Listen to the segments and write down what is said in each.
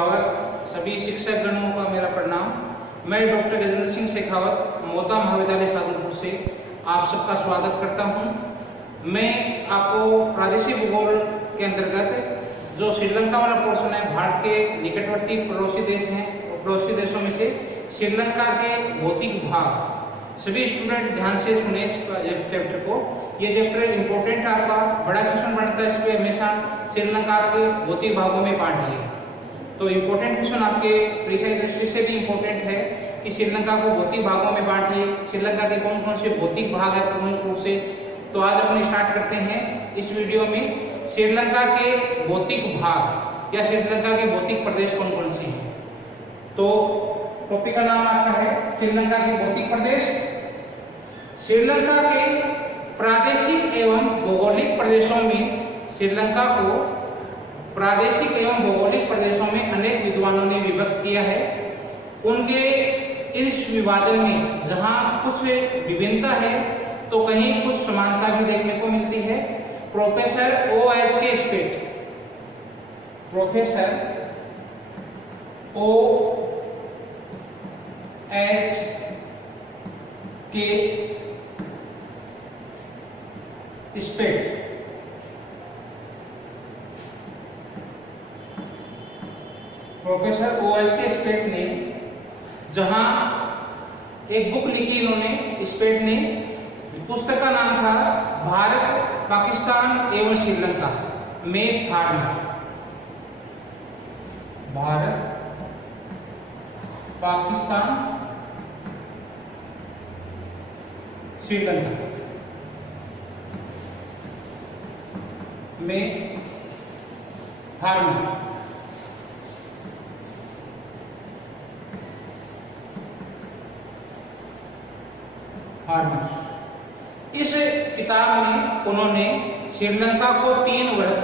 अभिभावक सभी शिक्षक गणों का मेरा प्रणाम। मैं डॉक्टर गजेंद्र सिंह शेखावत मोता महाविद्यालय साधुपुर से आप सबका स्वागत करता हूं। मैं आपको प्रादेशिक भूगोल के अंतर्गत जो श्रीलंका वाला पोर्शन है, भारत के निकटवर्ती पड़ोसी देश हैं, पड़ोसी देशों में से श्रीलंका के भौतिक भाग, सभी स्टूडेंट ध्यान से सुने इस चैप्टर को। ये चैप्टर इंपॉर्टेंट है, आपका बड़ा क्वेश्चन बनता है इस पे हमेशा। श्रीलंका के भौतिक भागों में बांट दिए तो इंपॉर्टेंट क्वेश्चन आपके प्रीसाइज दृष्टि से भी इंपॉर्टेंट है कि श्रीलंका को भौतिक भागों में बांट दिए। श्रीलंका के कौन कौन से भौतिक भाग है प्रमुख रूप से, तो आज अपन स्टार्ट करते हैं इस वीडियो में श्रीलंका के भौतिक भाग या श्रीलंका के भौतिक प्रदेश कौन कौन से हैं। तो टॉपिक का नाम आपका है श्रीलंका के भौतिक प्रदेश। श्रीलंका के प्रादेशिक एवं भौगोलिक प्रदेशों में श्रीलंका को प्रादेशिक एवं भौगोलिक प्रदेशों में अनेक विद्वानों ने विभक्त किया है। उनके इस विभाजन में जहां कुछ विभिन्नता है तो कहीं कुछ समानता भी देखने को मिलती है। Professor O.H. के स्पेक्ट, प्रोफेसर O.H. के स्पेक्ट प्रोफेसर O.H. के स्पेक्ट ने जहां एक बुक लिखी इन्होंने, स्पेक्ट ने, पुस्तक का नाम था भारत पाकिस्तान एवं श्रीलंका मैप फार्मेट। भारत पाकिस्तान श्रीलंका में फार्मेट। इस किताब में उन्होंने श्रीलंका को तीन वृहद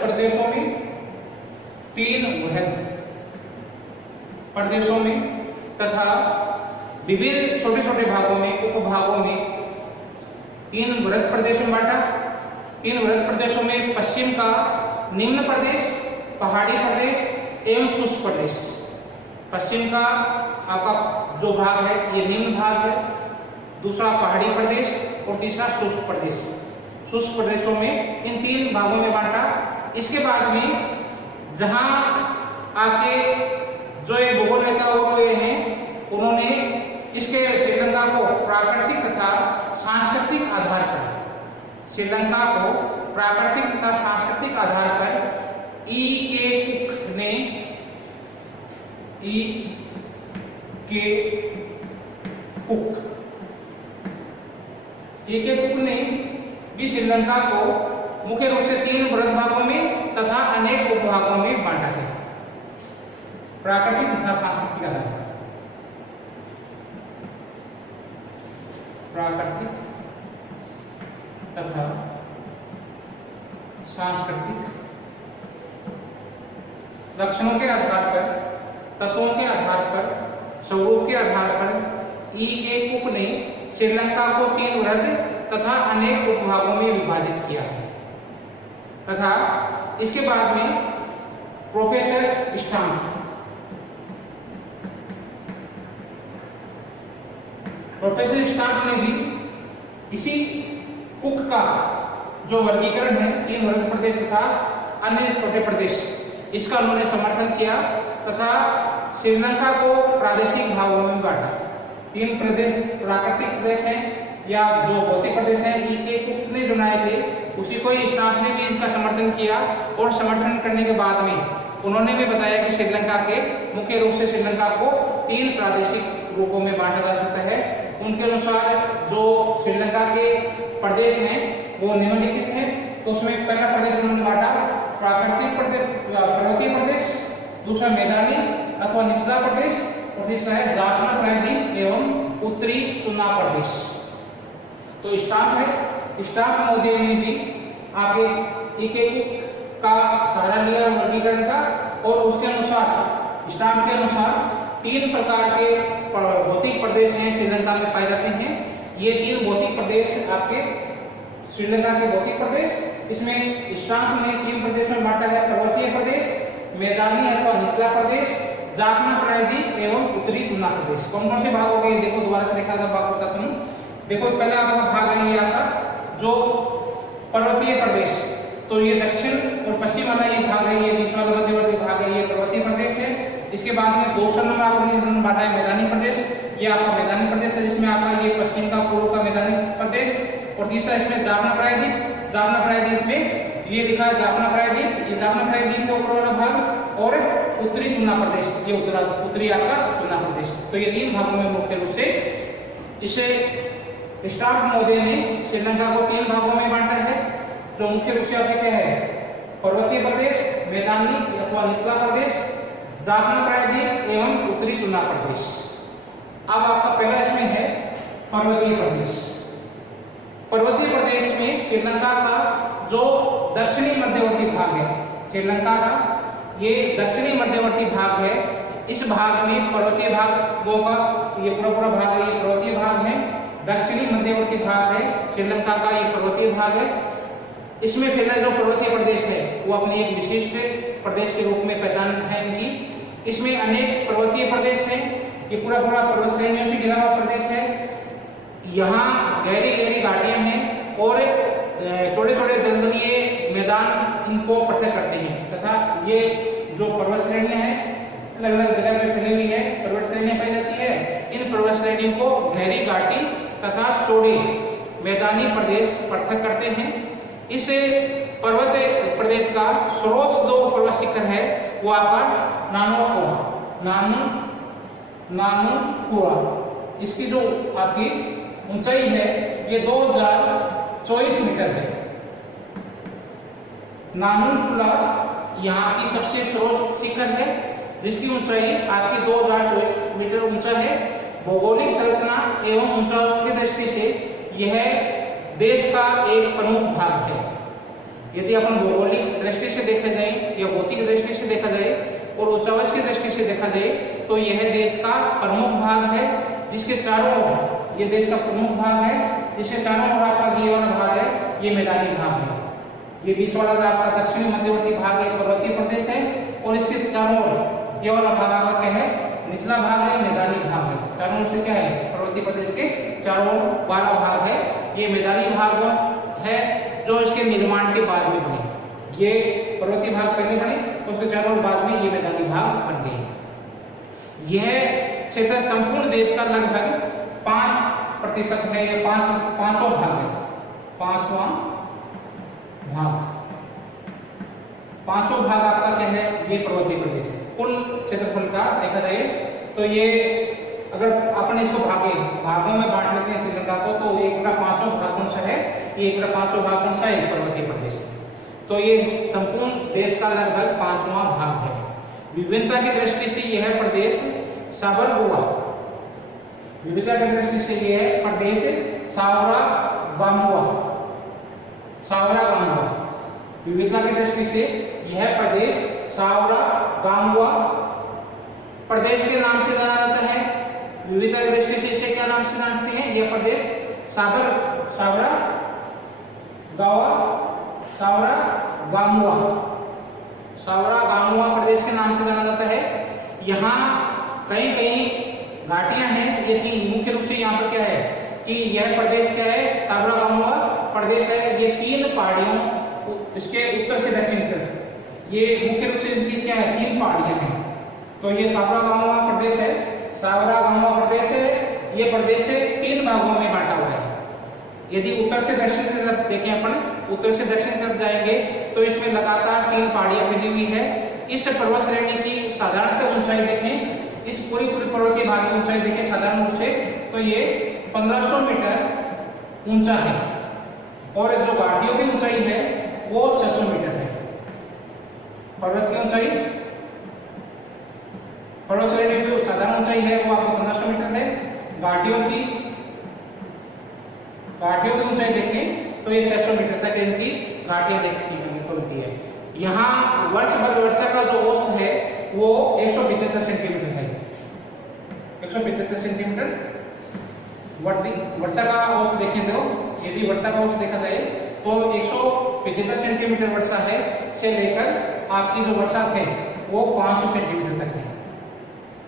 प्रदेशों में तथा विभिन्न छोटे छोटे भागों में, उपभागों में तीन वृहद प्रदेश में बांटा। तीन वृहद प्रदेशों में पश्चिम का निम्न प्रदेश, पहाड़ी प्रदेश एवं शुष्क प्रदेश। पश्चिम का आपका जो भाग है ये निम्न भाग है, दूसरा पहाड़ी प्रदेश और तीसरा शुष्क प्रदेश। शुष्क प्रदेशों में इन तीन भागों में बांटा। इसके बाद में जहां आपके जो ये भूगोलवेता हुए हैं, उन्होंने इसके श्रीलंका को प्राकृतिक तथा सांस्कृतिक आधार पर, श्रीलंका को प्राकृतिक तथा सांस्कृतिक आधार पर E.K. कुक ने, E.K. कुक ने भी श्रीलंका को मुख्य रूप से तीन वृहद भागों में तथा अनेक उपभागों में बांटा है, प्राकृतिक तथा सांस्कृतिक आधार पर। प्राकृतिक तथा सांस्कृतिक लक्षणों के आधार पर, तत्वों के आधार पर, स्वरूप के आधार पर E.K. कुक ने श्रीलंका को तीन वृहद तथा अनेक उपभागों में विभाजित किया है। तथा इसके बाद में प्रोफेसर स्टाम्प ने भी इसी कुक का जो वर्गीकरण है तीन वृहद प्रदेश तथा अन्य छोटे प्रदेश, इसका उन्होंने समर्थन किया तथा श्रीलंका को प्रादेशिक भागों में बांटा। तीन प्रदेश प्राकृतिक प्रदेश हैं या जो भौतिक प्रदेश हैं, E.K. कुक ने बनाए थे, उसी को ही स्टाम्प ने भी इनका समर्थन किया। और समर्थन करने के बाद में उन्होंने भी बताया कि श्रीलंका के मुख्य रूप से श्रीलंका को तीन प्रादेशिक रूपों में बांटा जा सकता है। उनके अनुसार जो श्रीलंका के प्रदेश हैं वो निम्नलिखित हैं। तो उसमें पहला प्रदेश उन्होंने बांटा प्राकृतिक प्रदेश, पर्वतीय प्रदेश, दूसरा मैदानी अथवा निचला प्रदेश और तीसरा है जाफना प्रायद्वीप एवं उत्तरी चुनाव प्रदेश। तो स्टाम्प है, स्टाम्प मोदी ने भी आगे E.K. कुक का सहारा लिया वर्गीकरण का और उसके अनुसार, स्टाम्प के अनुसार तीन प्रकार के भौतिक प्रदेश हैं श्रीलंका में पाए जाते हैं। ये तीन भौतिक प्रदेश आपके श्रीलंका के भौतिक प्रदेश, इसमें स्टाम्प ने तीन प्रदेश में बांटा है, पर्वतीय प्रदेश, मैदानी अथवा निचला प्रदेश, जाफना प्रायद्वीप एवं उत्तरी तुलना प्रदेश। कौन कौन से भाग हो गए देखो, दोबारा से देखा था, भाग बताता हूँ। देखो पहला आपका भाग है ये आपका जो पर्वतीय प्रदेश, तो ये दक्षिण और पश्चिम वाला ये भाग है, ये बीच वाला मध्यवर्ती भाग है, ये पर्वतीय प्रदेश है। इसके बाद में दूसरा नंबर आपको बांटा है मैदानी प्रदेश, ये आपका मैदानी प्रदेश है जिसमें आपका ये पश्चिम का पूर्व का मैदानी प्रदेश। और तीसरा इसमें जाफना प्रायद्वीप, जाफना प्रायद्वीप में ये लिखा है जाफना प्रायद्वीप, ये जाफना प्रायद्वीप के ऊपर वाला भाग, और उत्तरी तुलना प्रदेश, ये उत्तरी आपका तुलना प्रदेश। तो ये तीन भागों में मुख्य रूप से इसे स्टार्क मोदी ने श्रीलंका को तीन भागों में बांटा है। तो मुख्य रूप से आपके क्या है, पर्वतीय प्रदेश, मैदानी अथवा निचला प्रदेश, जाफना प्रायद्वीप एवं उत्तरी तुलना प्रदेश। अब आपका पहला इसमें है पर्वतीय प्रदेश। पर्वतीय प्रदेश में श्रीलंका का जो दक्षिणी मध्यवर्ती भाग है, श्रीलंका का ये दक्षिणी मध्यवर्ती भाग है, इस भाग में पर्वतीय भागों का ये पूरा भाग है, ये पर्वतीय भाग है। दक्षिणी मध्यवर्ती भाग है श्रीलंका का, ये पर्वतीय भाग है। इसमें पहला जो पर्वतीय प्रदेश है वो अपनी एक विशिष्ट प्रदेश के रूप में पहचान है इनकी। इसमें अनेक पर्वतीय प्रदेश हैं, ये पूरा पर्वत श्रेणियों से घिरा हुआ प्रदेश है। यहाँ गहरी घाटियां हैं और छोटे दलदलीय मैदान इनको पृथक करते हैं, तथा ये जो पर्वत श्रेणियां हैं अलग अलग जगह पे फैली हुई है, पर्वत श्रेणियां पाई जाती है। इन पर्वत श्रेणियों को गहरी घाटी तथा चौड़े मैदानी प्रदेश पृथक करते हैं। इस पर्वत प्रदेश का सर्वोच्च जो पर्वत शिखर है वो आपका नानुकुआ, इसकी जो आपकी ऊंचाई है ये 2024 मीटर है। नानुकुला यहाँ की सबसे सर्वोच्च शिखर है जिसकी ऊंचाई आपकी 2024 मीटर ऊंचा है। भौगोलिक संरचना एवं ऊंचाई की दृष्टि से यह देश का एक प्रमुख भाग है। यदि अपन भौगोलिक दृष्टि से देखा जाए या भौतिक दृष्टि से देखा जाए और ऊंचाई की दृष्टि से देखा जाए तो यह देश का प्रमुख भाग है, जिसके चारों ओर ये देश का प्रमुख भाग है, जिसके चारों ओर आपका ये वाला भाग है ये मैदानी भाग है। ये बीच वाला आपका दक्षिणी मध्यवर्ती भाग एक पर्वतीय प्रदेश है और इसके चारों ओर ये वाला भाग आपका क्या है, निचला भाग है, मैदानी भाग है। चारों ओर से क्या है, पर्वतीय प्रदेश के चारों ओर वाला भाग है ये मैदानी भाग है, जो इसके निर्माण के बाद में बने। ये पर्वतीय भाग पहले बने तो उसके चारों ओर बाद में ये मैदानी भाग बन गए। यह क्षेत्र संपूर्ण देश का लगभग 5% है, ये पांचवा भाग है, पांचवा भाग आपका क्या है, ये पर्वतीय प्रदेश है। कुल क्षेत्रफल का देखा जाए तो ये अगर अपन इसको भागों में बांट लेते हैं श्रीलंका को, तो एक का 5वां भाग कौन सा है, ये एक का 5वां भाग कौन सा है, पर्वतीय प्रदेश है। तो ये संपूर्ण देश का लगभग 5वां भाग है। विभिन्नता की दृष्टि से यह प्रदेश साबरगुआ, विविधता की दृष्टि से यह प्रदेश सावरागामुआ, विविधता की दृष्टि से यह प्रदेश सावरागामुआ प्रदेश के नाम से जाना जाता है। विविधता की दृष्टि से इसे क्या नाम से जानते हैं, यह प्रदेश सावरागामुआ प्रदेश के नाम से जाना जाता है। यहाँ कई घाटियां हैं, ये तीन मुख्य रूप से यहाँ पर क्या है कि यह प्रदेश क्या है, सावरागामुआ प्रदेश है, ये 3 पहाड़ियों इसके उत्तर से दक्षिण तक, ये मुख्य रूप से इनकी क्या है, 3 पहाड़ियां हैं। तो ये सावरागामुआ प्रदेश है, ये प्रदेश 3 भागों में बांटा हुआ है। यदि उत्तर से दक्षिण की तरफ देखें अपन, उत्तर से दक्षिण की तरफ जाएंगे तो इसमें लगातार 3 पहाड़ियां फैली हुई है। इस पर्वत श्रेणी की साधारणतः ऊंचाई देखें, इस पूरी पर्वतीय भाग की ऊंचाई देखें साधारण रूप से तो ये 1500 मीटर ऊंचा है, और जो घाटियों की ऊंचाई है वो 600 मीटर है। पर्वत की ऊंचाई, पर्वत श्रेणी की साधारण ऊंचाई है वो आपको 1500 मीटर है। घाटियों की ऊंचाई देखें तो ये 600 मीटर तक इनकी घाटियां देखती है। यहाँ वर्षा का जो औसत है वो 175 सेंटीमीटर है, 175 सेंटीमीटर वर्षा का औसत देखें तो यदि वर्षा का औसत देखा जाए तो 175 सेंटीमीटर वर्षा है से लेकर आपकी जो वर्षा है वो 500 सेंटीमीटर तक है।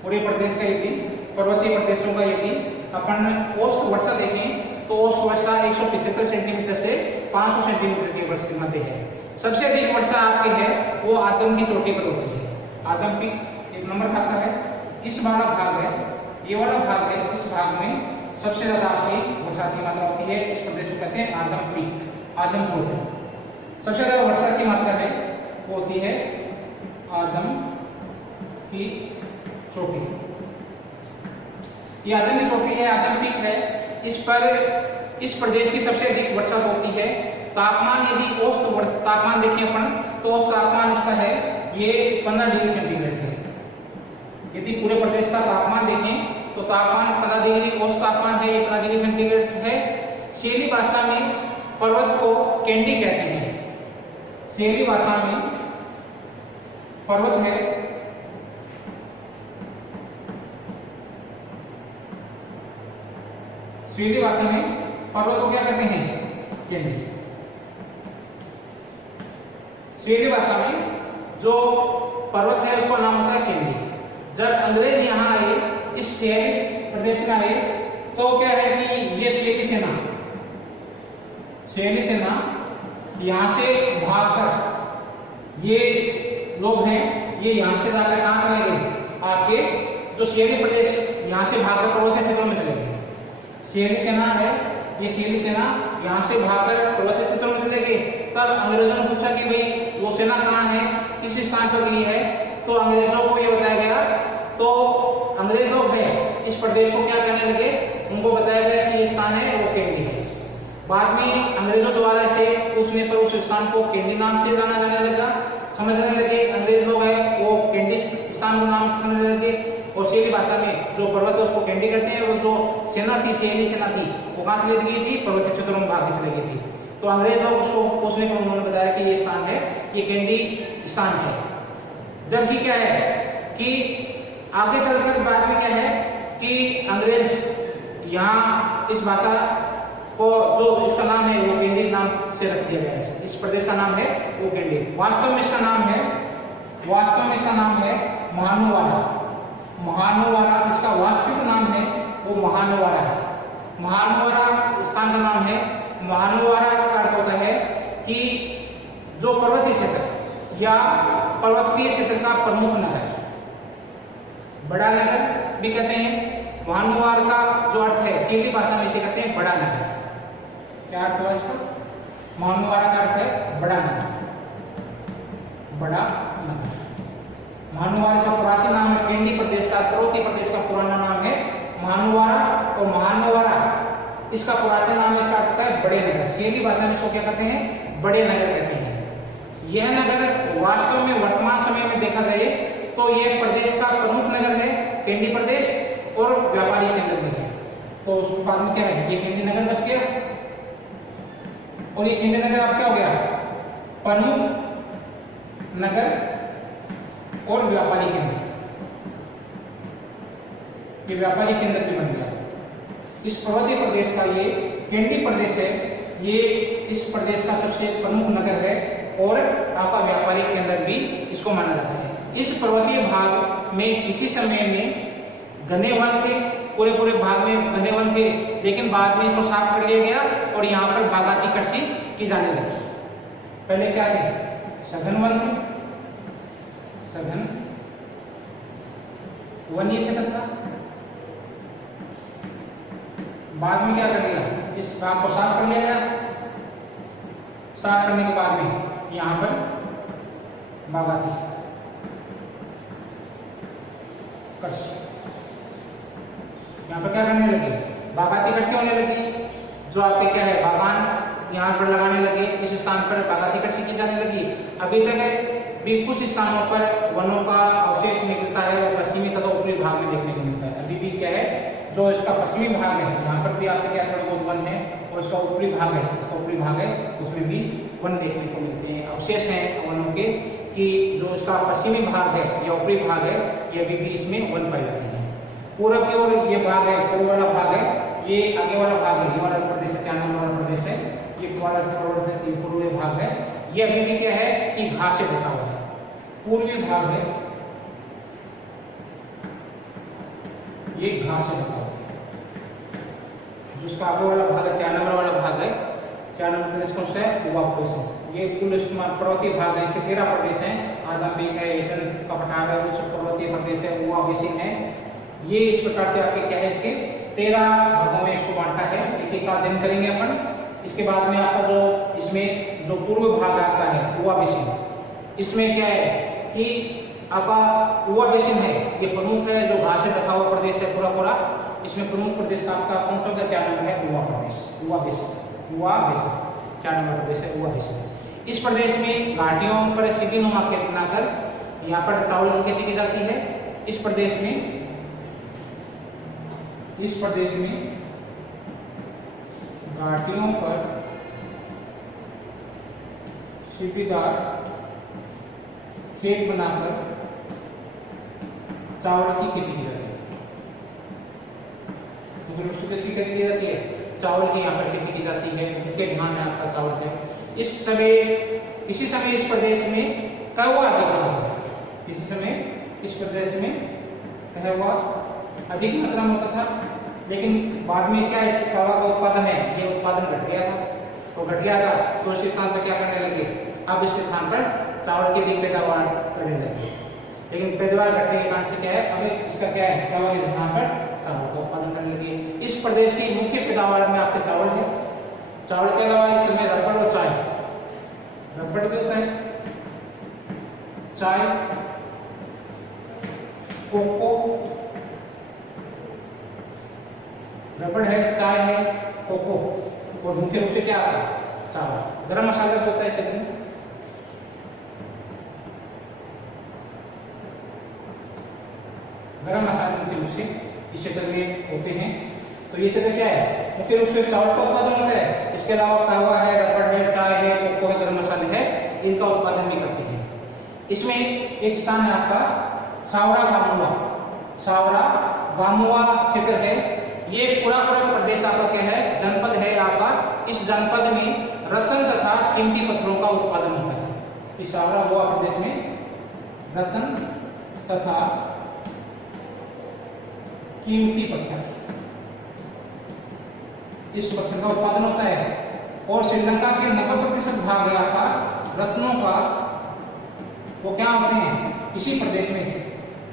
पूरे प्रदेश का यदि पर्वतीय प्रदेशों का यदि अपन औसत वर्षा देखें तो औसत वर्षा 175 सेंटीमीटर से 500 सेंटीमीटर के वर्ष के मध्य है। सबसे अधिक वर्षा आपकी है वो आदम की चोटी पर होती है। आदम पीक एक नंबर खाता है, इस वाला भाग है, ये वाला भाग है, इस भाग में सबसे ज्यादा आपकी वर्षा की मात्रा होती है। इस प्रदेश को कहते हैं आदम पीक, आदम चोटी। सबसे ज्यादा वर्षा की मात्रा है वो होती है आदम की चोटी। ये आदम की चोटी है, आदम पीक है। इस पर इस प्रदेश की सबसे अधिक वर्षा होती है। तापमान यदि औसत तापमान देखें अपन तो औसत तापमान इसका है ये 15 डिग्री सेंटीग्रेड है। यदि पूरे प्रदेश का तापमान देखें तो तापमान 15 डिग्री औसत तापमान है, 15 डिग्री सेंटीग्रेड है। शैली भाषा में पर्वत को कैंडी कहते हैं। शैली भाषा में पर्वत है शैली भाषा में पर्वत को क्या कहते हैं? कैंडी। शैली भाषा में जो पर्वत है उसका नाम होता है कैंडी। जब अंग्रेज यहाँ आए, इस शहरी प्रदेश में आए, तो क्या है कि ये शैली सेना यहाँ से भागकर ये लोग हैं, ये यहाँ से जाकर कहाँ चले गए? आपके जो शहरी प्रदेश यहाँ से भागकर पर्वतीय क्षेत्रों में चले गए। शैली सेना है, ये शैली सेना यहाँ से भागकर पर्वतीय क्षेत्रों में चले गए। तब अंग्रेजों ने पूछा कि भाई वो सेना कहाँ है, किस स्थान पर गई है? तो अंग्रेजों को ये बताया गया। तो अंग्रेज लोग है इस प्रदेश को क्या कहने लगे? उनको बताया गया कि ये स्थान है वो कैंडी है। बाद में अंग्रेजों द्वारा से पूछने पर उस स्थान को कैंडी नाम से जाना जाने लगा, समझने लगे। अंग्रेज लोग है वो कैंडी स्थान को नाम समझने लगे। और शैली भाषा में जो पर्वत है उसको कैंडी कहते हैं। और जो सेना थी, शैली सेना थी, वो कहाँ से ले गई थी? पर्वतीय क्षेत्रों में भाग चली गई थी। तो अंग्रेज लोग उसको पूछने पर उन्होंने बताया कि ये स्थान है, ये कैंडी स्थान है। जबकि क्या है कि आगे चलकर बाद में क्या है कि अंग्रेज यहाँ इस भाषा को जो इसका नाम है वो कैंडी नाम से रख दिया गया है। इस प्रदेश का नाम है वो कैंडी। वास्तव में इसका नाम है महानुवारा। महानुवारा इसका वास्तविक नाम है वो महानुवारा है। महानुवारा स्थान का नाम है। महानुवारा का अर्थ होता है कि जो पर्वतीय क्षेत्र या पर्वतीय क्षेत्र का प्रमुख नगर, बड़ा नगर भी कहते हैं। महानुवार का जो अर्थ है शैली भाषा में इसे कहते हैं बड़ा नगर। क्या अर्थ हुआ इसका? महानुवारा का अर्थ है बड़ा नगर, बड़ा नगर। महानुवारा का पुरातन नाम है कैंडी प्रदेश का, पर्वतीय प्रदेश का पुराना नाम है महानुवारा। और महानुवारा इसका पुरातन नाम इसका अर्थ है बड़े नगर। शैली भाषा में इसको क्या कहते हैं? बड़े नगर कहते हैं। यह नगर वास्तव में वर्तमान समय में देखा जाए तो यह प्रदेश का प्रमुख नगर है, कैंडी प्रदेश, और व्यापारी केंद्र भी है। तो उस बाद में क्या है? ये कैंडी नगर बस गया। और ये कैंडी नगर अब क्या हो गया? प्रमुख नगर और व्यापारी केंद्र। ये व्यापारी केंद्र भी बन गया। इस पर्वतीय प्रदेश का ये कैंडी प्रदेश है, ये इस प्रदेश का सबसे प्रमुख नगर है और आपका व्यापारिक केंद्र भी इसको माना जाता है। इस पर्वतीय भाग में किसी समय में घने वन थे, पूरे भाग में घने वन थे, लेकिन बाद में इसको साफ कर लिया गया और यहाँ पर बागायती कृषि की जाने लगी। पहले क्या थे? सघन वन थे, सघन वन ये क्षेत्र था। बाद में क्या कर दिया? इस भाग को साफ कर लिया गया। साफ करने के बाद में यहाँ पर बागायती कृषि, यहाँ पर क्या करने लगे? बागायती कृषि होने लगी। जो आपके क्या है बागान यहाँ पर लगाने लगे, इस स्थान पर बागायती कृषि की जाने लगी। अभी तक भी कुछ स्थानों पर वनों का अवशेष मिलता है, वो पश्चिमी तथा उत्तरी भाग में देखने को मिलता है। अभी भी क्या है जो इसका पश्चिमी भाग है यहाँ पर भी आपके क्या थोड़ा बहुत वन है, और इसका ऊपरी भाग है, इसका ऊपरी भाग है उसमें भी वन देखने को मिलते हैं, अवशेष हैं वनों के। कि जो इसका पश्चिमी भाग है या ऊपरी भाग है ये अभी भी इसमें वन पाए जाते हैं। पूर्व की ओर ये भाग है, पूर्व वाला भाग है, ये आगे वाला भाग है, ये वाला प्रदेश है, क्या नाम वाला प्रदेश है, ये वाला पूर्वी भाग है। ये अभी भी क्या है कि घास से ढका हुआ है। पूर्वी भाग है, ये घास से ढका हुआ है। जिसका आगे वाला भाग है, 4 नंबर वाला भाग है, 4 नंबर प्रदेश कौन सा है? हुआ बेसिन। ये कुल पर्वतीय भाग है, इसके 13 प्रदेश हैं। आजमगढ़ है, एटन का पठार है, वो सब पर्वतीय प्रदेश है, हुआ बेसिन है। ये इस प्रकार से आपके क्या है, इसके 13 भागों में इसको बांटा है। एक एक का अध्ययन करेंगे अपन। इसके बाद में आपका जो इसमें जो पूर्व भाग आपका है हुआ बेसिन, इसमें क्या है कि आपका हुआ बेसिन है, ये प्रमुख है, जो घास से ढका हुआ प्रदेश है पूरा पूरा। इसमें प्रमुख प्रदेश आपका कौन सा होगा? 4 नंबर है हुआ प्रदेश, हुआ बेसिन। हुआ बेसिन 4 नंबर प्रदेश है हुआ बेसिन। इस प्रदेश में घाटियों पर सीढ़ीनुमा खेत बनाकर यहाँ पर चावल की खेती की जाती है। इस प्रदेश में घाटियों पर सीढ़ीदार खेत बनाकर चावल की खेती की जाती है। की खेती की जाती है, चावल की यहाँ पर खेती की जाती है। मुख्य ध्यान में आपका चावल है। इसी समय इस प्रदेश में कहवा अधिक होता था। इसी समय इस प्रदेश में कहवा अधिक मात्रा में होता था, लेकिन बाद में क्या इस कहवा का उत्पादन है, ये उत्पादन घट गया था। तो घट गया था तो इसके स्थान पर क्या करने लगे? अब इसके स्थान पर चावल की अधिक पैदावार करने लगे। लेकिन पैदावार घटने के कारण से क्या है, अभी इसका क्या है, चावल के स्थान पर चावल का उत्पादन करने लगे। इस प्रदेश की मुख्य पैदावार में आपके चावल है। चावल के अलावा इस समय रबड़ और चाय, रबड़ भी होता है, चाय, कोको, रबड़ है, चाय है, कोको, और मुख्य रूप से क्या आता है? चावल। गरम मसाला भी होता है क्षेत्र में। गरम मसाले मुख्य रूप से इस क्षेत्र में होते हैं। तो ये क्षेत्र क्या है? मुख्य रूप से चावल का उत्पादन होता है। इसके अलावा कहवा है, रबड़ है, चाय है, कोको है, गरम मसाले है, इनका उत्पादन भी करते हैं। इसमें एक स्थान है आपका सावरा बामुआ। सावरा बामुआ क्षेत्र है। ये पूरा प्रदेश आपका क्या है? जनपद है आपका। इस जनपद में रत्न तथा कीमती पत्थरों का उत्पादन होता है। इस सावरा बामुआ प्रदेश में रत्न तथा कीमती पत्थर, इस पत्थर का उत्पादन होता है। और श्रीलंका के 90% भाग आपका रत्नों का वो क्या होते हैं? इसी प्रदेश में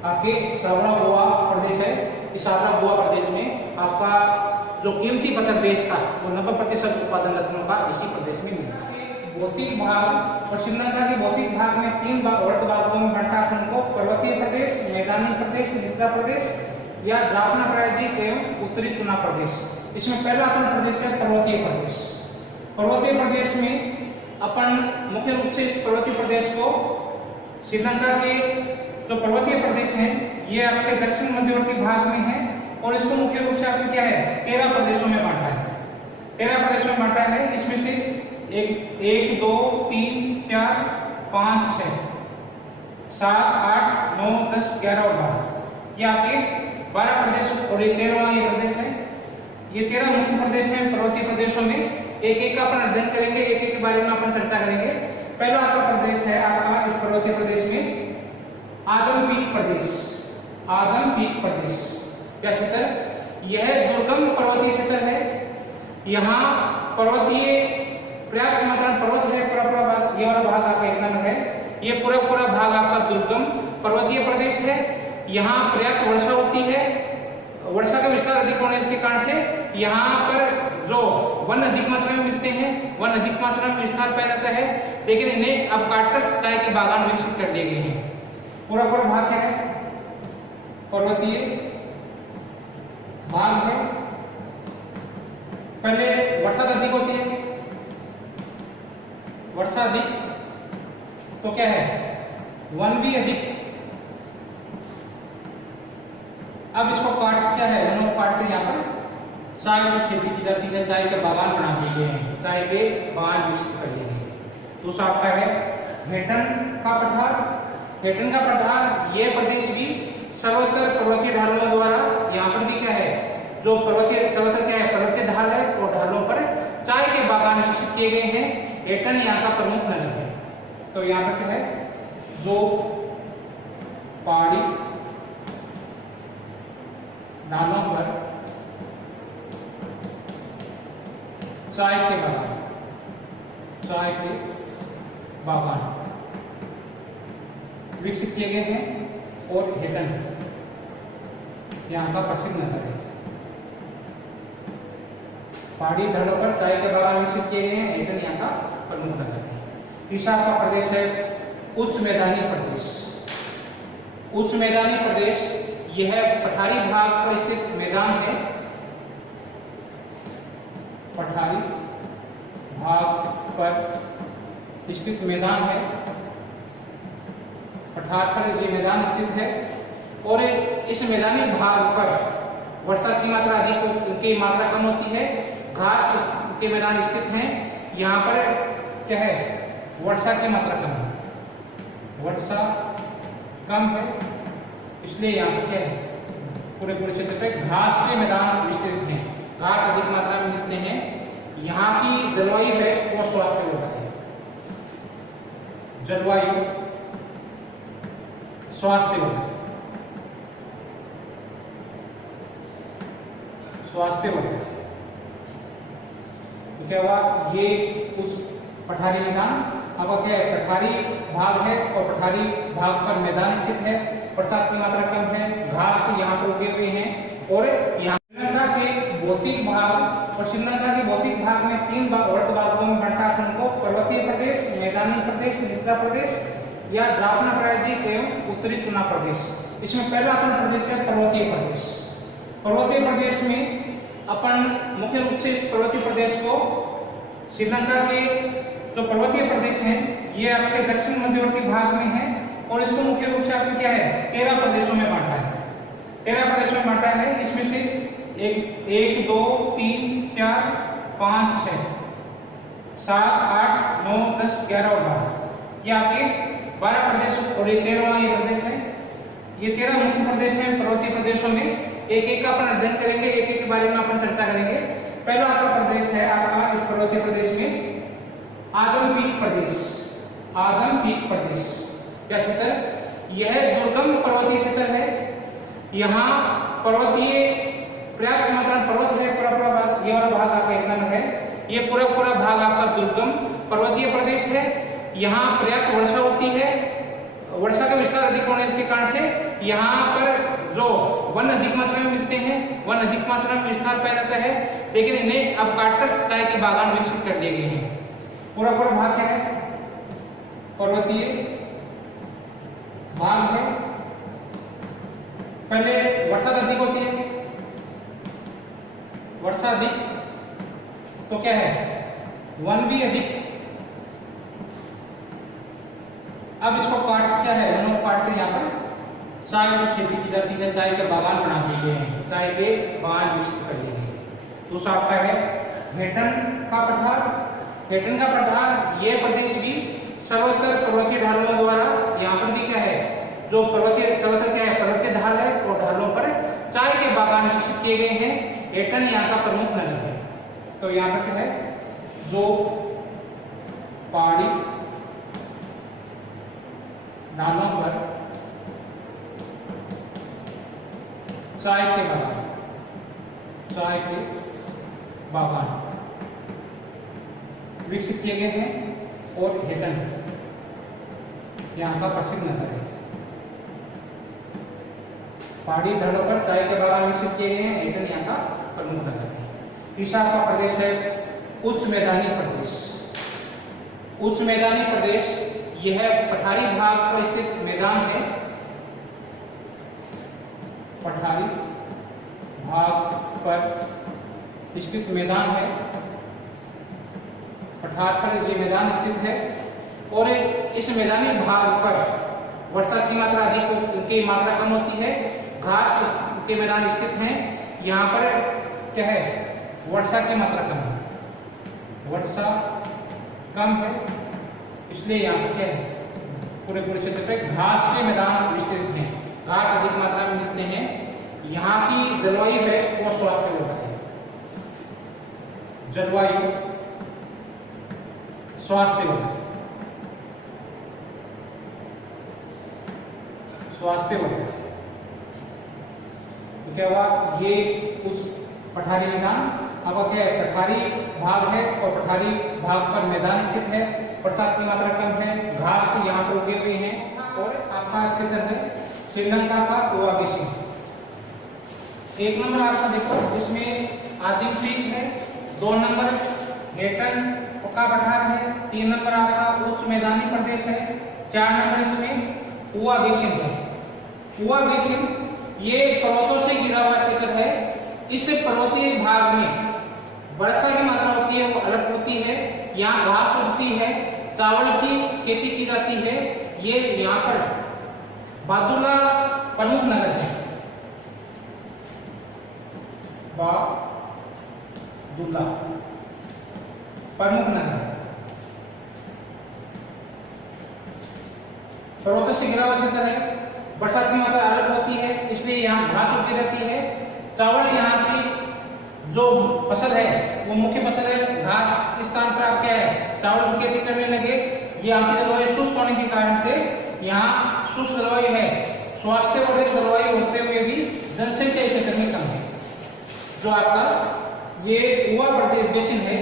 आपके सावरा बामुआ प्रदेश है। इस सावरा बामुआ प्रदेश में आपका जो कीमती पत्थर बेस का वो 90% उत्पादन रत्नों का इसी प्रदेश में मिलता है। भौतिक भाग और श्रीलंका के भौतिक भाग में 3 वर्ग भागों में बांटा है उनको: पर्वतीय प्रदेश, मैदानी प्रदेश, निचला प्रदेश या जाफना प्रायद्वीप एवं उत्तरी चुनाव प्रदेश। इसमें पहला अपन प्रदेश है पर्वतीय प्रदेश। पर्वतीय प्रदेश में अपन मुख्य रूप से इस पर्वतीय प्रदेश को श्रीलंका के जो पर्वतीय प्रदेश हैं ये आपके दक्षिण मध्यवर्ती भाग में है। और इसको मुख्य रूप से आपने क्या है 13 प्रदेशों में बांटा है। 13 प्रदेशों में बांटा है। इसमें से 1 2 3 4 5 6 7 8 9 10 11 और 12 ये आपके 12 प्रदेश और ये 13वां ये प्रदेश है। ये 13 मुख्य प्रदेश हैं पर्वतीय प्रदेशों में। एक एक का अपन अध्ययन करेंगे, एक एक के बारे में अपन चर्चा करेंगे। पहला आपका प्रदेश है आपका इस पर्वतीय प्रदेश में आदमपीक प्रदेश। आदमपीक प्रदेश क्या क्षेत्र? यह दुर्गम पर्वतीय क्षेत्र है। यहाँ पर्वतीय पर्याप्त मात्रा पर्वत है। पूरा भाग ये वाला भाग आपका 1 नंबर है। ये पूरा भाग आपका दुर्गम पर्वतीय प्रदेश है। यहाँ पर्याप्त वर्षा होती है। वर्षा का विस्तार अधिक होने के कारण से यहाँ पर जो वन अधिक मात्रा में मिलते हैं, वन अधिक मात्रा में विस्तार पाया जाता है। लेकिन इन्हें अब काटकर चाय के बागान विकसित कर दिए गए हैं। पूरा भाग क्या है? पर्वतीय भाग है। पहले वर्षा अधिक होती है। वर्षा अधिक तो क्या है? वन भी अधिक। अब इसको काट क्या है? वनों काट कर यहाँ पर चाय की खेती की जाती है। चाय के बागान बना दिए गए हैं। चाय के बागान विकसित कर दिए गए हैं। दूसरा आपका है हेटन का पठार। हेटन का पठार ये प्रदेश भी सर्वोत्तर पर्वतीय ढालों द्वारा यहाँ पर भी क्या है? जो पर्वतीय सर्वोत्तर क्या है? पर्वतीय ढाल है और ढालों पर चाय के बागान विकसित किए गए हैं। हेटन यहाँ का प्रमुख नगर है। तो यहाँ पर क्या है? जो पहाड़ी डालों पर चाय के बागान विकसित किए गए हैं और हेटन यहाँ का प्रसिद्ध नगर है। पहाड़ी ढलानों पर चाय के बागान विकसित किए गए हैं, हेटन यहाँ का प्रमुख नगर है। तीसरा आपका प्रदेश है उच्च मैदानी प्रदेश। उच्च मैदानी प्रदेश यह पठारी भाग पर स्थित मैदान है। पठारी भाग पर स्थित मैदान है, पठार पर ये मैदान स्थित है और इस मैदानी भाग पर वर्षा की मात्रा अधिक की मात्रा कम होती है। घास के मैदान स्थित हैं, यहाँ पर क्या है, वर्षा की मात्रा कम है, वर्षा कम है, इसलिए यहाँ पर क्या है, पूरे क्षेत्र पे घास के मैदान विस्तृत हैं, घास अधिक मात्रा में मिलते हैं। यहाँ की जलवायु है वो स्वास्थ्यवर्धक है। जलवायु स्वास्थ्यवर्धक तो क्या हुआ, ये उस पठारी मैदान अब क्या है, पठारी भाग है और पठारी भाग पर मैदान स्थित है, बरसात की मात्रा कम है, घास यहाँ पर उगे हुए हैं और यहाँ श्रीलंका के भौतिक भाग और श्रीलंका के भौतिक भाग में 3 अर्ध भागों में बांटा है उनको, पर्वतीय प्रदेश, मैदानी प्रदेश, निचला प्रदेश या जाफना प्रायद्वीप एवं उत्तरी चुना प्रदेश। इसमें पहला अपन प्रदेश है पर्वतीय प्रदेश। पर्वतीय प्रदेश में अपन मुख्य रूप से इस पर्वतीय प्रदेश को श्रीलंका के जो पर्वतीय प्रदेश हैं ये आपके दक्षिण मध्यवर्ती भाग में है और इसको मुख्य रूप से आपने क्या है 13 प्रदेशों में बांटा है। 13 प्रदेशों में बांटा है, इसमें से 1 2 3 4 5 6 7 8 9 10 11 और 12 ये आपके 12 प्रदेश और ये 13वां ये प्रदेश है। ये 13 मुख्य प्रदेश हैं पर्वतीय प्रदेशों में। एक एक का अपन अध्ययन करेंगे, एक एक के बारे में अपन चर्चा करेंगे। पहला आपका प्रदेश है आपका इस पर्वतीय प्रदेश में आदमपीक प्रदेश। आदमपीक प्रदेश क्या क्षेत्र, यह दुर्गम पर्वतीय क्षेत्र है। यहाँ पर्वतीय पर्याप्त मात्रा पर्वत है, पूरा भाग ये वाला भाग आपका एक नंबर है, ये पूरा भाग आपका दुर्गम पर्वतीय प्रदेश है। यहाँ पर्याप्त वर्षा होती है, वर्षा का विस्तार अधिक होने के कारण से यहाँ पर जो वन अधिक मात्रा में मिलते हैं, वन अधिक मात्रा में विस्तार पाया जाता है, लेकिन इन्हें अब काटकर चाय के बागान विकसित कर दिए गए हैं। पूरा भाग है पर्वतीय भाग है। पहले वर्षा अधिक होती है, वर्षा अधिक तो क्या है, वन भी अधिक। अब इसको काट क्या है, वनों को काट कर यहाँ पर चाय की खेती की जाती है, चाय के बागान बना दिए गए हैं, चाय के बागान विकसित कर दिए गए। दूसरा आपका है हेटन का पठार। हेटन का पठार ये प्रदेश भी सर्वोत्तर पर्वतीय ढालों द्वारा, यहाँ पर भी क्या है, जो पर्वतीय सर्वोत्तर क्या है, पर्वतीय ढाल है और ढालों पर चाय के बागान विकसित किए गए हैं। हेटन यहाँ का प्रमुख नगर है। तो यहाँ पर क्या है, जो पहाड़ी ढालों पर चाय के बागान विकसित किए गए हैं और हेटन यहाँ का प्रसिद्ध नगर है। पहाड़ी ढलानों पर चाय के बागान विकसित किए गए हैं, हेटन यहाँ का प्रमुख नगर है। तीसरा का प्रदेश है उच्च मैदानी प्रदेश। उच्च मैदानी प्रदेश यह पठारी भाग पर स्थित मैदान है। पठारी भाग पर स्थित मैदान है, पठार पर ये मैदान स्थित है और इस मैदानी भाग पर वर्षा की मात्रा अधिक की मात्रा कम होती है, घास के मैदान स्थित हैं, यहाँ पर क्या है, वर्षा की मात्रा कम है, वर्षा कम है, इसलिए यहाँ पर क्या है, पूरे क्षेत्र पे घास के मैदान विस्तृत हैं, घास अधिक मात्रा में मिलते हैं। यहाँ की जलवायु है वो स्वास्थ्यवर्धक है। जलवायु स्वास्थ्यवर्धक क्या हुआ, ये उस पठारी मैदान आपका क्या है, पठारी भाग है और पठारी भाग पर मैदान स्थित है, बरसात की मात्रा कम है, घास यहाँ पर उगे हुए हैं और आपका क्षेत्र है श्रीलंका का गोवा बेसिन। एक नंबर आपका देखो इसमें आदिम क्रीक है, 2 नंबर हेटन का पठार है, 3 नंबर आपका उच्च मैदानी प्रदेश है, 4 नंबर इसमें ऊआ बेसिन है। ऊआ बेसिन ये पर्वतों से घिरा हुआ क्षेत्र है। इस पर्वतीय भाग में वर्षा की मात्रा होती है वो अलग होती है, यहाँ घास उगती है, चावल की खेती की जाती है। ये यहाँ पर बादुला प्रमुख नगर है, बादुला प्रमुख नगर है। पर्वतों से घिरा हुआ क्षेत्र है, बरसात की मात्रा अलग होती है, इसलिए यहाँ घास उगती रहती है। चावल यहाँ की जो फसल है वो मुख्य फसल है। घास इस स्थान पर आप क्या है चावल की खेती करने लगे। ये आपकी जलवायु शुष्क होने के कारण से यहाँ शुष्क जलवायु है, स्वास्थ्यवर्धक जलवायु होते हुए भी जनसंख्या इस क्षेत्र में कम है। जो आपका ये ऊआ प्रदेश बेसिन है,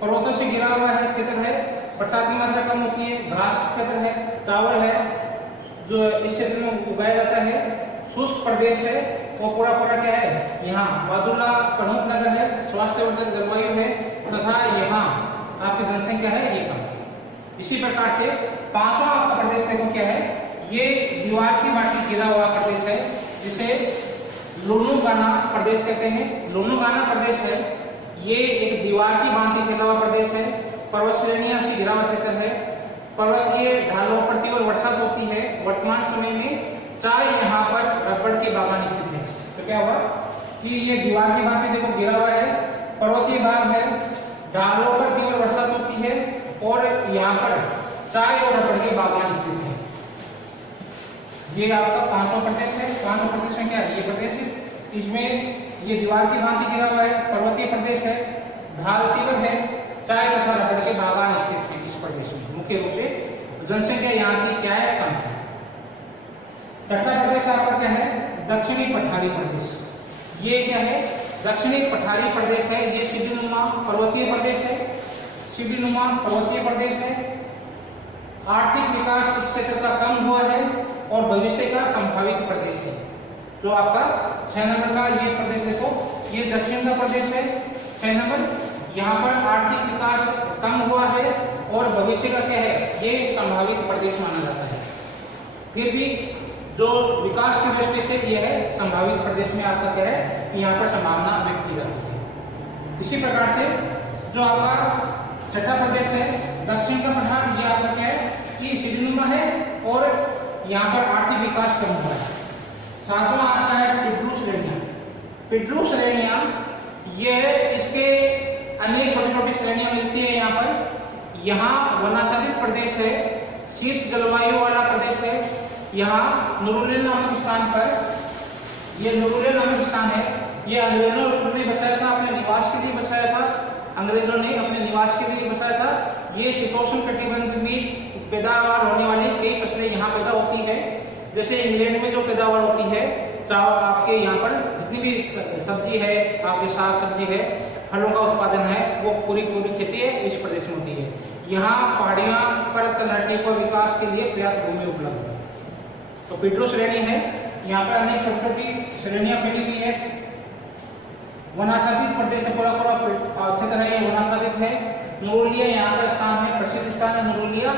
पर्वतों से घिरा हुआ है क्षेत्र है, बरसात की मात्रा कम होती है, घास क्षेत्र है, चावल है जो इस क्षेत्र में उगाया जाता है। शुष्क प्रदेश है वो पूरा क्या है, यहाँ बादुला प्रमुख नगर है, स्वास्थ्यवर्धक जलवायु है तथा यहाँ आपकी जनसंख्या है ये कम है। इसी प्रकार से 5वां आपका प्रदेश देखो क्या है, ये दीवार की माटी घिरा हुआ प्रदेश है जिसे लुनुगाना प्रदेश कहते हैं। लुनुगाना प्रदेश है ये एक दीवार की भांति घिरा हुआ प्रदेश है, पर्वत श्रेणियों से घिरा हुआ क्षेत्र है, पर्वतीय ढालों पर तीव्र वर्षा होती है। वर्तमान समय में चाय यहाँ पर रबड़ के बागान स्थित है। तो क्या हुआ कि ये दीवार की भांति देखो घिरा हुआ है, पर्वतीय भाग है, ढालों पर तीव्र वर्षा होती है और यहाँ पर चाय और रबड़ के बागान स्थित है। ये आपका 5वां प्रदेश है। 5वां प्रदेश में क्या है, ये प्रदेश है, इसमें ये दीवार की भांति घिरा हुआ है, पर्वतीय प्रदेश है, ढाल तीव्र है, चाय तथा रबड़ के बागान स्थित है। इस प्रदेश में मुख्य रूप से जनसंख्या यहाँ की क्या है, कम है। छठा प्रदेश आपका क्या है, दक्षिणी पठारी प्रदेश। ये क्या है, दक्षिणी पठारी प्रदेश है। ये सीढ़ीनुमा पर्वतीय प्रदेश है, सीढ़ीनुमा पर्वतीय प्रदेश है। आर्थिक विकास इस क्षेत्र का कम हुआ है और भविष्य का संभावित प्रदेश है। जो आपका 6 नंबर का ये प्रदेश देखो, ये दक्षिण का प्रदेश है। 6 नंबर यहाँ पर आर्थिक विकास कम हुआ है और भविष्य का क्या है, ये संभावित प्रदेश माना जाता है। फिर भी जो विकास की दृष्टि से यह है संभावित प्रदेश में आपका क्या है कि यहाँ पर संभावना व्यक्त की जाती है। इसी प्रकार से जो आपका छठा प्रदेश है दक्षिण का पठार, ये आपका क्या है कि सीढ़ीनुमा है और यहाँ पर आर्थिक विकास कम हुआ है। 7वां आपका है पिड्रू श्रेणियां। पिड्रू श्रेणियां ये इसके अनेक छोटी छोटी श्रेणियां मिलती है यहाँ पर। यहाँ वनाच्छादित प्रदेश है, शीत जलवायु वाला प्रदेश है। यहाँ नुरुलेन नामक स्थान पर, ये नुरुलेन नामक स्थान है, ये अंग्रेजों ने बसाया था, अपने निवास के लिए बसाया था। अंग्रेजों ने अपने निवास के लिए बसाया था। ये शीतोष्ण कटिबंध में पैदावार होने वाली कई फसलें यहाँ पैदा होती है। जैसे इंग्लैंड में जो पैदावार होती है, चाहे आपके यहाँ पर जितनी भी सब्जी है, आपके साग सब्जी है, फलों का उत्पादन है, वो पूरी खेती है इस प्रदेश में होती है। यहाँ पहाड़ियाँ पर तलहटी को विकास के लिए पर्याप्त भूमि उपलब्ध है। तो पिड्रू श्रेणी है, यहाँ पर अनेक छोटी छोटी श्रेणियां फैली हुई है। वनाच्छादित प्रदेश से पूरा क्षेत्र है, ये वनाच्छादित है। नुरुलिया यहाँ का स्थान है, प्रसिद्ध स्थान है नुरुलिया,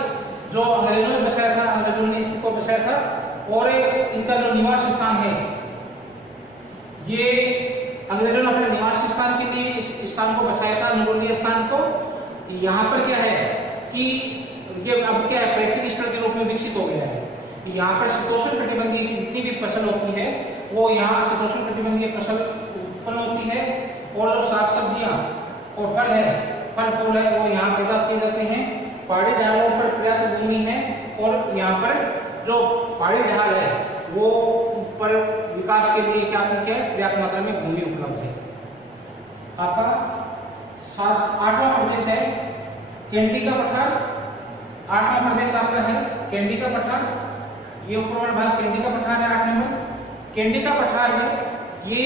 जो अंग्रेजों ने बसाया था, अंग्रेजों ने इसको बसाया था और इनका जो निवास स्थान है, ये अंग्रेजों ने अपने निवास स्थान के लिए इस स्थान को बसाया था, नुरुलिया स्थान को। यहाँ पर क्या है कि ये अब क्या है पर्यटन स्थल के रूप में विकसित हो गया है। यहाँ पर शीतोष्ण कटिबंधीय की जितनी भी फसल होती है वो यहाँ शीतोष्ण कटिबंधीय फसल उत्पन्न होती है और जो साग सब्जियाँ और फल है, फल फूल है, वो यहाँ पैदा किए जाते हैं। पहाड़ी ढालों पर पर्याप्त भूमि है और यहाँ पर जो पहाड़ी ढाल है वो पर विकास के लिए क्या है पर्याप्त मात्रा में भूमि उपलब्ध है। आपका 8वां प्रदेश है कैंडी का पठार। 8वां प्रदेश आपका है कैंडी का पठार। ये ऊपर वाला भाग कैंडी का पठार है। 8 नंबर कैंडी का पठार है, ये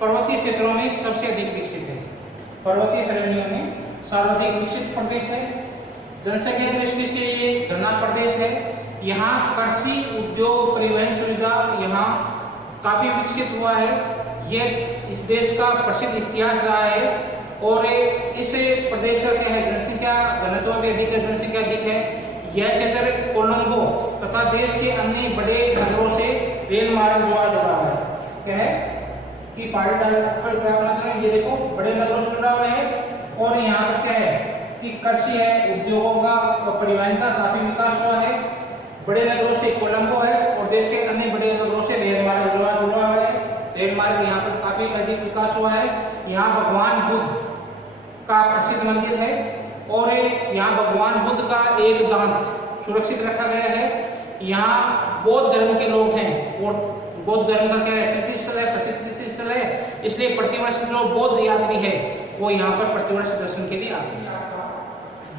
पर्वतीय क्षेत्रों में सबसे अधिक विकसित है। पर्वतीय श्रेणियों में सर्वाधिक विकसित प्रदेश है। जनसंख्या की दृष्टि से ये घना प्रदेश है। यहाँ कृषि, उद्योग, परिवहन सुविधा यहाँ काफी विकसित हुआ है। ये इस देश का प्रसिद्ध इतिहास रहा है। और इस प्रदेश का क्या है, जनसंख्या घनत्व भी अधिक है, जनसंख्या अधिक है। यह क्षेत्र कोलंबो तथा देश के अन्य बड़े नगरों से रेल मार्ग जुड़ा है। क्या है कि ये देखो बड़े नगरों से जुड़ा हुआ है। और यहाँ पर क्या है कि कृषि है, उद्योगों का और परिवहन का काफी विकास हुआ है। बड़े नगरों से कोलंबो है और देश के अन्य बड़े नगरों से रेल मार्ग जुड़ा हुआ है। रेल मार्ग यहाँ पर काफी अधिक विकास हुआ है। यहाँ भगवान बुद्ध का प्रसिद्ध मंदिर है और यहाँ भगवान बुद्ध का एक दांत सुरक्षित रखा गया है। यहाँ बौद्ध धर्म के लोग हैं और बौद्ध धर्म का क्या है, तीर्थ स्थल है, प्रसिद्ध तीर्थ स्थल है। इसलिए प्रतिवर्ष जो बौद्ध यात्री है वो यहाँ पर प्रतिवर्ष दर्शन के लिए आते हैं।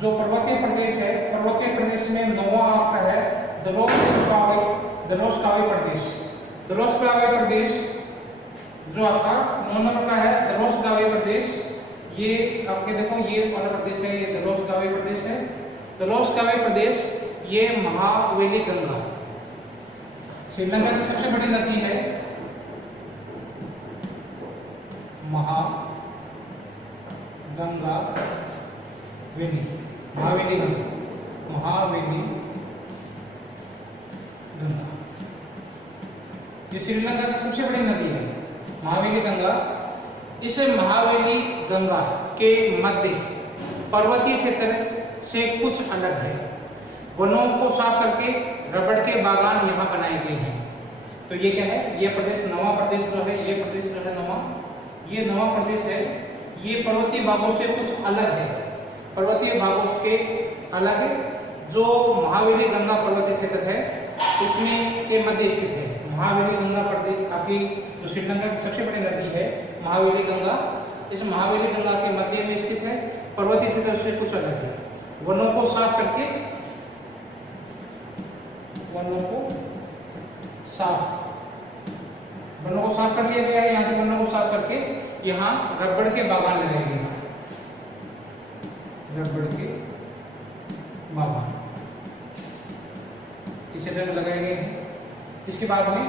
जो पर्वतीय प्रदेश है, पर्वतीय प्रदेश में नौवां आपका है दलोस्कावी प्रदेश। दलोस्कावी प्रदेश जो आपका 9 नंबर का है, दलोस्कावी प्रदेश। ये आपके देखो ये वाला प्रदेश है, ये दलोस्कावी प्रदेश है। दलोस्कावी प्रदेश ये महावेली गंगा, श्रीलंका की सबसे बड़ी नदी है महावेली गंगा ये श्रीलंका की सबसे बड़ी नदी है महावेली गंगा। इस महावेली गंगा के मध्य पर्वतीय क्षेत्र से कुछ अलग है। वनों को साफ करके रबड़ के बागान यहाँ बनाए गए हैं। तो ये क्या है, ये प्रदेश नवा प्रदेश जो है, ये प्रदेश जो है नवा, ये नवा प्रदेश है। ये पर्वतीय भागों से कुछ अलग है, पर्वतीय भागों के अलग है। जो महावेली गंगा पर्वतीय क्षेत्र है उसमें के मध्य स्थित है। महावेली गंगा प्रदेश काफी जो श्रीलंका की सबसे बड़ी नदी है महावेली गंगा, इस महावेली गंगा के मध्य में स्थित है। पर्वतीय क्षेत्र से कुछ अलग है। वनों को साफ करके वनों को साफ कर लिया गया है। यहाँ के वनों को साफ करके यहाँ रबड़ के बागान लगाए गए हैं, रबड़ के बागान इस क्षेत्र में लगाए गए हैं। इसके बाद में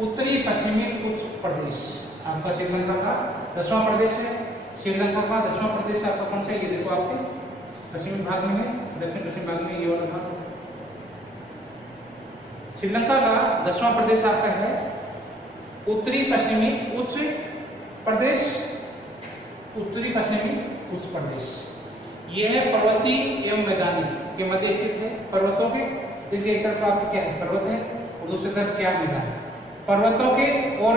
उत्तरी पश्चिमी कुछ प्रदेश आपका श्रीलंका का 10वां प्रदेश है। श्रीलंका का 10वां प्रदेश आपका कौन सा, ये देखो आपके पश्चिमी भाग में है, दक्षिण भाग में ये वाला भाग। श्रीलंका का 10वां प्रदेश आपका है उत्तरी पश्चिमी उच्च प्रदेश। उत्तरी पश्चिमी उच्च प्रदेश यह पर्वतीय एवं मैदानी के मध्य स्थित है। पर्वतों के इसके एक तरफ आपको क्या है, पर्वत है और दूसरी तरफ क्या मैदान। पर्वतों के और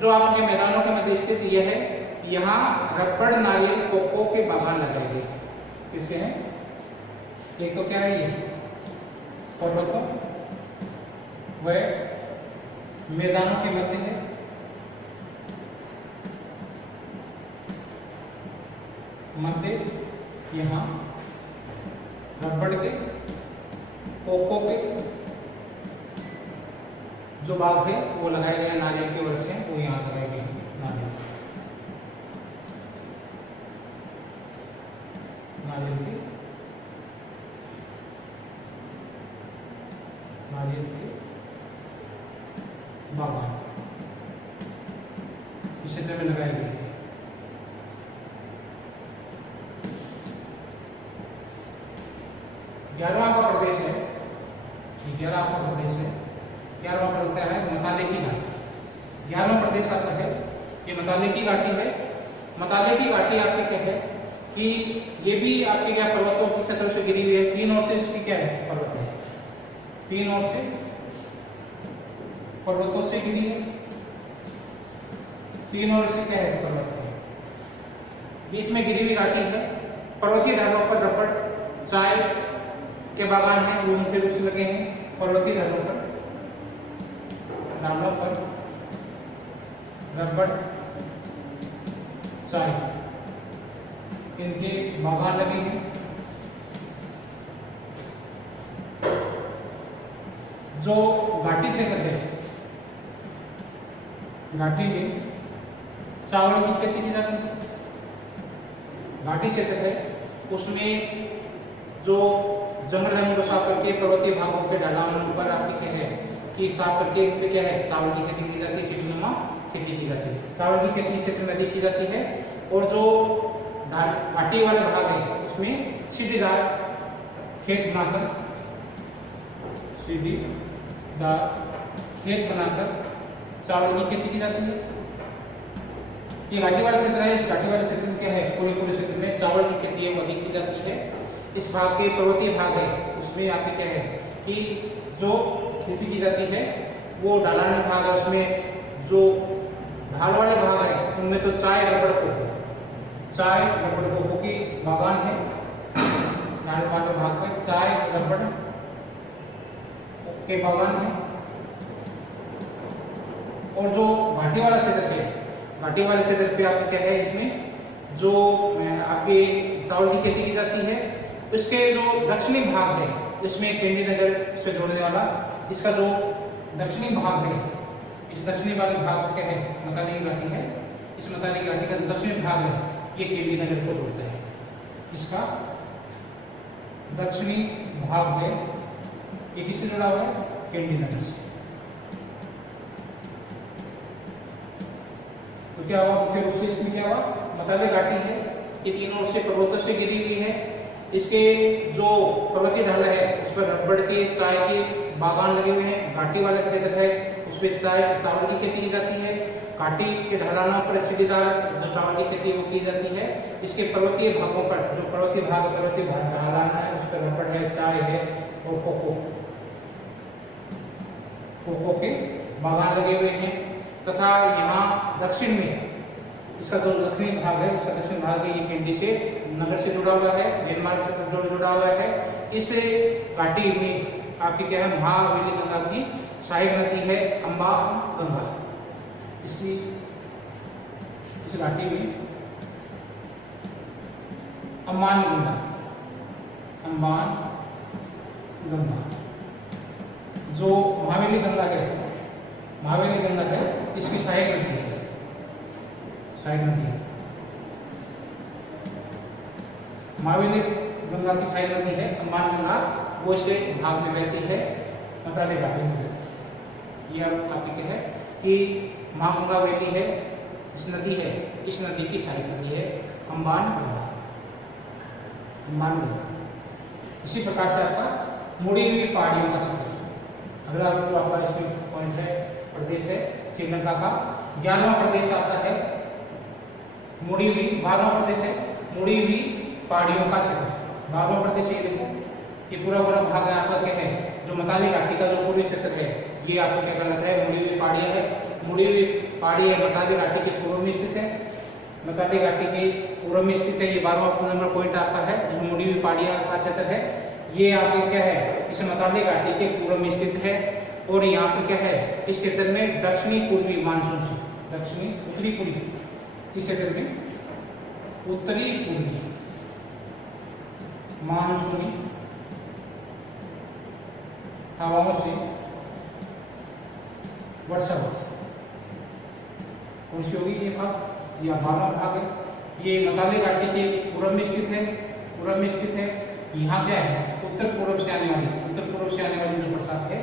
जो आपके मैदानों के मध्य स्थित यह है। यहाँ रबड़, नारियल, कोको के बागान लगाए गए किसके हैं। एक तो क्या है ये पर्वतों व मैदानों के मध्य है। मध्य यहाँ रबड़ के, कोको के जो बाग है वो लगाए गए, नारियल के वृक्ष हैं वो यहाँ लगाए गए हैं। नारियल के बागान इस क्षेत्र में लगाए गए हैं। 11वां का प्रदेश है, 11वां का प्रदेश है। 11वां पर होता है मताले की घाटी। 11वां प्रदेश आता है ये मताले की घाटी है। मताले की घाटी आपकी क्या है कि ये भी आपके क्या पर्वतों की सतह से घिरी हुई है। 3 ओर से इसकी क्या है पर्वत है, 3 ओर से पर्वतों से घिरी है। 3 ओर से क्या है पर्वत है, बीच में घिरी हुई घाटी है। पर्वतीय ढालों पर रबड़, चाय के बागान हैं वो मुख्य रूप से लगे हैं। पर्वतीय ढालों पर रबड़, चाय इनके बागान लगे हैं। जो घाटी क्षेत्र है घाटी में चावल की खेती की जाती है। घाटी क्षेत्र है उसमें जो जंगल है उनको साफ करके पर्वतीय भागों पे ढलानों पर आपकी क्या है कि साफ करके पे क्या है चावल की खेती की जाती है, सीढ़ीनुमा खेती की जाती है। चावल की खेती क्षेत्र में अधिक की जाती है और जो घाटी वाले भाग है उसमें सीढ़ीदार खेत बनाकर चावल की खेती की जाती है। ये घाटी वाला क्षेत्र है, इस घाटी वाले क्षेत्र में क्या है पूरे क्षेत्र में चावल की खेती है वो अधिक की जाती है। इस भाग के पर्वतीय भाग है उसमें आपके क्या है कि जो खेती की जाती है वो ढलान भाग है, उसमें जो ढाल वाले भाग है उनमें तो चाय रबड़ कोको की बागान है। ढाल वाले भाग में चाय रबड़ के बागान है। और जो घाटी वाला क्षेत्र है, घाटी वाले क्षेत्र पे आपको क्या है इसमें जो आपके चावल की खेती की जाती है। इसके जो दक्षिणी भाग है इसमें कैंडी नगर से जोड़ने वाला इसका जो दक्षिणी भाग है, इस दक्षिणी वाले भाग को क्या है मताली की घाटी है। इस मताली की घाटी का जो दक्षिणी भाग है ये कैंडी नगर को जोड़ता है। इसका दक्षिणी भाग है ये किससे जुड़ा हुआ है कैंडी नगर से। तो क्या हुआ फिर उससे इसमें क्या हुआ मताली घाटी है ये तीनों से पर्वतों से घिरी हुई है। इसके जो पर्वतीय ढाल है उस पर रबड़ के चाय के बागान लगे हुए हैं। घाटी वाला क्षेत्र है उसमें चावल की खेती की जाती है। घाटी के ढलानों पर सीढ़ीदार जो चावल की खेती वो की जाती है। इसके पर्वतीय भागों पर जो पर्वतीय भाग ढलान है उस पर रबड़ है, चाय है और कोको के बागान लगे हुए हैं। तथा यहाँ दक्षिण में इसका जो दक्षिणी भाग है इसका दक्षिण भाग ये कैंडी से नगर से जुड़ा हुआ है, डेनमार्क से जो जुड़ा हुआ है। इस घाटी में आपकी क्या है महावेली गंगा की सहायक नदी है अंबा गंगा। इस घाटी में अम्बान गंगा जो महावेली गंगा है इसकी सहायक नदी है। महावेली गंगा की सहायक नदी है अम्बान गंगा, वो इसे भाग में बहती है मताली घाटी में बहती है। ये आपकी क्या है कि महागंगा वैली है, इस नदी की सहायक नदी है अम्बान गंगा। इसी प्रकार से आपका मुड़ी हुई पहाड़ियों का क्षेत्र। अगला जो आपका इसमें पॉइंट है प्रदेश है श्रीलंका का 11वां प्रदेश आता है मुड़ी हुई। 12वां प्रदेश है मुड़ी हुई पहाड़ियों का क्षेत्र। 12वां प्रदेश ये देखो ये पूरा भाग है आपका क्या है जो मताली घाटी का जो पूर्वी क्षेत्र है ये आपको क्या कहलाता है मुड़ी हुई पहाड़ियां है। मुड़ी हुई पहाड़ी है मताली घाटी के पूर्व में स्थित है। मताली घाटी के पूर्व में स्थित है। ये 12वां नंबर पॉइंट आपका है जो मुड़ी हुई पहाड़ियां का क्षेत्र है। ये आपके क्या है इस मताली घाटी के पूर्व में स्थित है। और यहाँ पे क्या है इस क्षेत्र में दक्षिणी पूर्वी मानसून से उत्तरी पूर्वी इस क्षेत्र में उत्तरी पूर्वी मानसूनी हवाओं से वर्षा कौन सी होगी ये भाग या 12वां भाग है। ये मताली घाटी के पूर्व में स्थित है। यहाँ क्या है उत्तर पूर्व से आने वाली जो बरसात है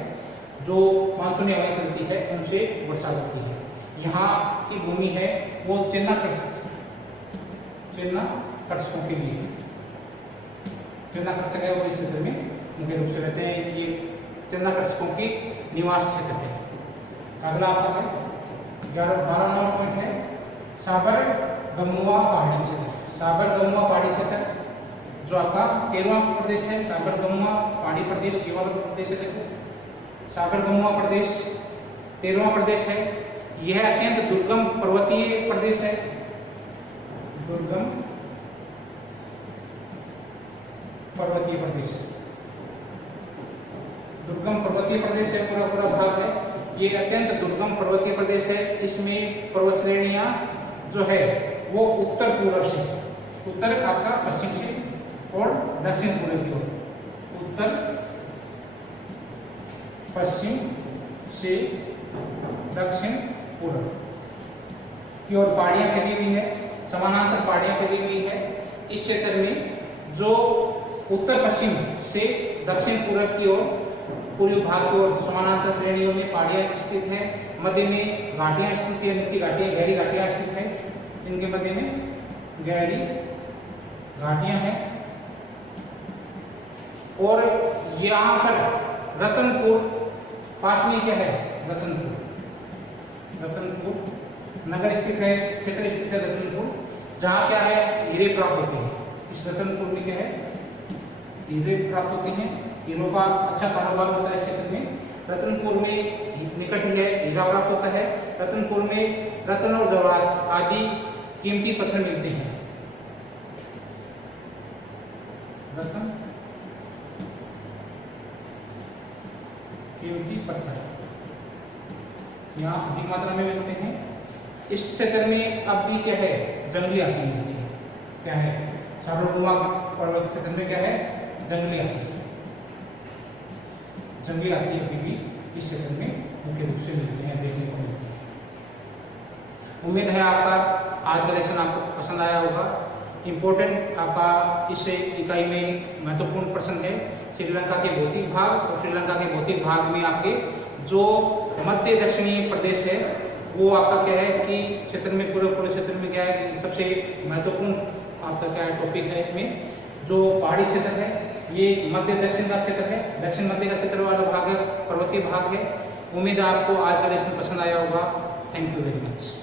जो मानसूनी हवाएं चलती है उनसे वर्षा होती है। यहाँ की भूमि है वो चिन्ना कर्षकों के लिए चिन्ना कर्षक है वो इस क्षेत्र में मुख्य रूप से रहते हैं। ये चिन्ना कर्षकों की निवास क्षेत्र है। अगला आपका है 12 नंबर पॉइंट है साबर गमुआ पहाड़ी क्षेत्र जो आपका 13वां प्रदेश है। साबर गमुआ पहाड़ी प्रदेश ये वाला प्रदेश है। देखो सागर गमुआ प्रदेश 13वां प्रदेश है। यह अत्यंत दुर्गम पर्वतीय प्रदेश है। दुर्गम पर्वतीय प्रदेश है पूरा भाग है। ये अत्यंत दुर्गम पर्वतीय प्रदेश है। इसमें पर्वत श्रेणियां जो है वो उत्तर पूर्व से उत्तर आपका पश्चिम से और दक्षिण पूर्व की ओर उत्तर पश्चिम से दक्षिण पूर्व की ओर पहाड़ियां फैली हुई है, समानांतर पहाड़ियां फैली हुई है। इस क्षेत्र में जो उत्तर पश्चिम से दक्षिण पूर्व की ओर पूर्वी भाग की ओर समानांतर श्रेणियों में पहाड़ियां स्थित है। मध्य में घाटियां स्थित है, नीचे घाटियां, गहरी घाटियां स्थित है। इनके मध्य में गहरी घाटियां हैं। और यहाँ पर रतनपुर पास में क्या है, रतनपुर नगर स्थित है, क्षेत्र स्थित है रतनपुर, जहाँ क्या है हीरे प्राप्त होते हैं। इस रतनपुर में क्या है, हीरे प्राप्त होते हैं। हीरों का अच्छा कारोबार होता है क्षेत्र में। रतनपुर में निकट ही है हीरा प्राप्त होता है। रतनपुर में रत्न और जवाहरात आदि कीमती पत्थर मिलते हैं। रत्न कीमती पत्थर यहाँ अधिक मात्रा में मिलते हैं। इस क्षेत्र में अब भी क्या है, जंगली हाथी मिलती है। क्या है, साबरकुमा पर्वत क्षेत्र में क्या है, जंगली हाथी। जंगली हाथी अभी भी इस क्षेत्र में मुख्य रूप से मिलते हैं, देखने को मिलते हैं। उम्मीद है आपका आज का लेसन आपको पसंद आया होगा। इम्पोर्टेंट आपका इस इकाई में महत्वपूर्ण प्रश्न है श्रीलंका के भौतिक भाग। और श्रीलंका के भौतिक भाग में आपके जो मध्य दक्षिणी प्रदेश है वो आपका क्या है कि क्षेत्र में पूरे क्षेत्र में क्या है, सबसे महत्वपूर्ण आपका क्या है टॉपिक है। इसमें जो पहाड़ी क्षेत्र है ये मध्य दक्षिण का क्षेत्र है, दक्षिण मध्य का क्षेत्र वाला भाग है, पर्वतीय भाग है। उम्मीद है आपको आज का लेसन पसंद आया होगा। Thank you very much.